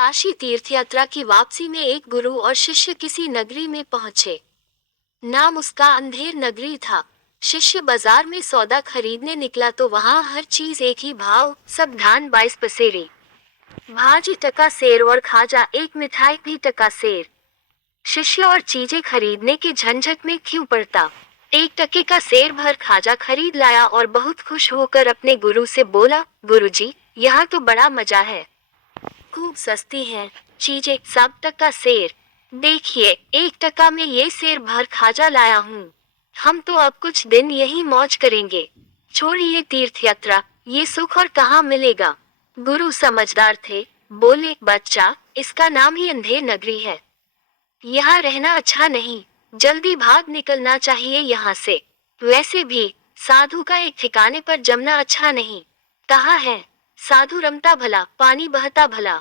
काशी तीर्थ यात्रा की वापसी में एक गुरु और शिष्य किसी नगरी में पहुंचे। नाम उसका अंधेर नगरी था। शिष्य बाजार में सौदा खरीदने निकला तो वहां हर चीज एक ही भाव, सब धान 22 पसेरी, भाजी टका सेर और खाजा एक मिठाई भी टका सेर। शिष्य और चीजें खरीदने के झंझट में क्यों पड़ता, 1 टके का सेर भर खाजा खरीद लाया और बहुत खुश होकर अपने गुरु से बोला, गुरुजी, यहाँ तो बड़ा मजा है, खूब सस्ती हैं चीजें, सब टका सेर। देखिए 1 टका में ये सेर भर खाजा लाया हूँ। हम तो अब कुछ दिन यही मौज करेंगे, छोड़िए तीर्थ यात्रा, ये सुख और कहाँ मिलेगा। गुरु समझदार थे, बोले, बच्चा, इसका नाम ही अंधेर नगरी है, यहाँ रहना अच्छा नहीं, जल्दी भाग निकलना चाहिए यहाँ से। वैसे भी साधु का एक ठिकाने पर जमना अच्छा नहीं, कहा है, साधु रमता भला पानी बहता भला।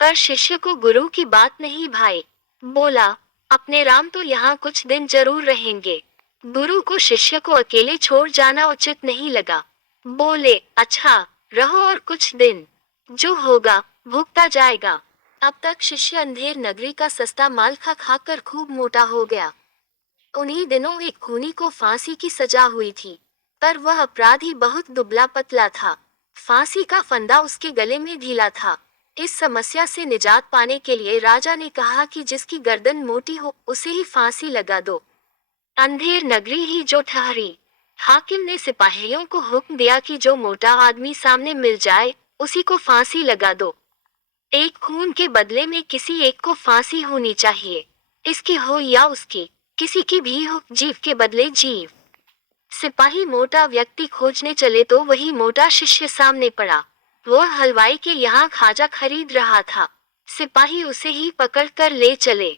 पर शिष्य को गुरु की बात नहीं भाई, बोला, अपने राम तो यहाँ कुछ दिन जरूर रहेंगे। गुरु को शिष्य को अकेले छोड़ जाना उचित नहीं लगा। बोले, अच्छा, रहो और कुछ दिन, जो होगा भुगता जाएगा। अब तक शिष्य अंधेर नगरी का सस्ता माल खा खाकर खूब मोटा हो गया। उन्हीं दिनों एक खूनी को फांसी की सजा हुई थी, पर वह अपराधी बहुत दुबला पतला था। फांसी का फंदा उसके गले में ढीला था। इस समस्या से निजात पाने के लिए राजा ने कहा कि जिसकी गर्दन मोटी हो उसे ही फांसी लगा दो। अंधेर नगरी ही जो ठहरी। हाकिम ने सिपाहियों को हुक्म दिया कि जो मोटा आदमी सामने मिल जाए उसी को फांसी लगा दो। एक खून के बदले में किसी एक को फांसी होनी चाहिए, इसकी हो या उसकी, किसी की भी हो, जीव के बदले जीव। सिपाही मोटा व्यक्ति खोजने चले तो वही मोटा शिष्य सामने पड़ा। वह हलवाई के यहाँ खाजा खरीद रहा था। सिपाही उसे ही पकड़ कर ले चले।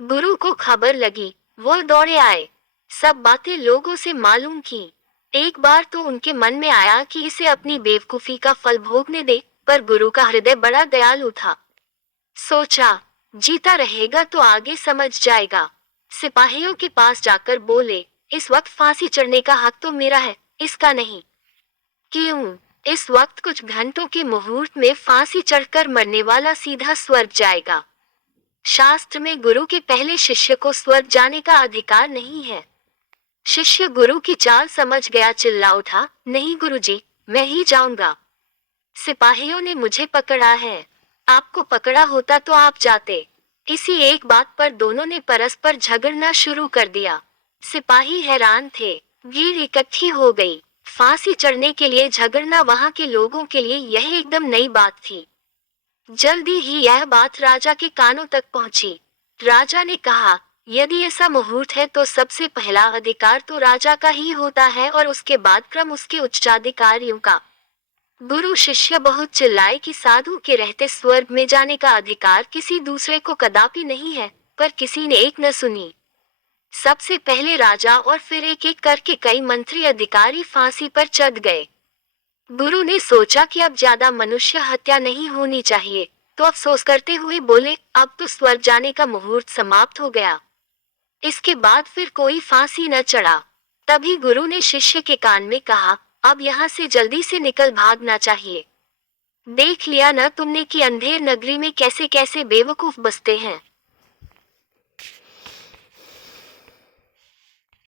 गुरु को खबर लगी, वह दौड़े आए, सब बातें लोगों से मालूम की। एक बार तो उनके मन में आया कि इसे अपनी बेवकूफी का फल भोगने दे, पर गुरु का हृदय बड़ा दयालु था। सोचा, जीता रहेगा तो आगे समझ जाएगा। सिपाहियों के पास जाकर बोले, इस वक्त फांसी चढ़ने का हक तो मेरा है, इसका नहीं। क्यों? इस वक्त कुछ घंटों के मुहूर्त में फांसी चढ़कर मरने वाला सीधा स्वर्ग जाएगा। शास्त्र में गुरु के पहले शिष्य को स्वर्ग जाने का अधिकार नहीं है। शिष्य गुरु की चाल समझ गया, चिल्ला उठा, नहीं गुरुजी, मैं ही जाऊंगा। सिपाहियों ने मुझे पकड़ा है, आपको पकड़ा होता तो आप जाते। इसी एक बात पर दोनों ने परस्पर झगड़ना शुरू कर दिया। सिपाही हैरान थे, भीड़ इकट्ठी हो गई। फांसी चढ़ने के लिए झगड़ना वहां के लोगों के लिए यह एकदम नई बात थी। जल्दी ही यह बात राजा के कानों तक पहुंची। राजा ने कहा, यदि ऐसा मुहूर्त है तो सबसे पहला अधिकार तो राजा का ही होता है और उसके बाद क्रम उसके उच्चाधिकारियों का। गुरु शिष्य बहुत चिल्लाए कि साधु के रहते स्वर्ग में जाने का अधिकार किसी दूसरे को कदापि नहीं है, पर किसी ने एक न सुनी। सबसे पहले राजा और फिर एक एक करके कई मंत्री अधिकारी फांसी पर चढ़ गए। गुरु ने सोचा कि अब ज्यादा मनुष्य हत्या नहीं होनी चाहिए, तो अफसोस करते हुए बोले, अब तो स्वर्ग जाने का मुहूर्त समाप्त हो गया। इसके बाद फिर कोई फांसी न चढ़ा। तभी गुरु ने शिष्य के कान में कहा, अब यहाँ से जल्दी से निकल भागना चाहिए। देख लिया न तुमने कि अंधेर नगरी में कैसे कैसे बेवकूफ बसते हैं।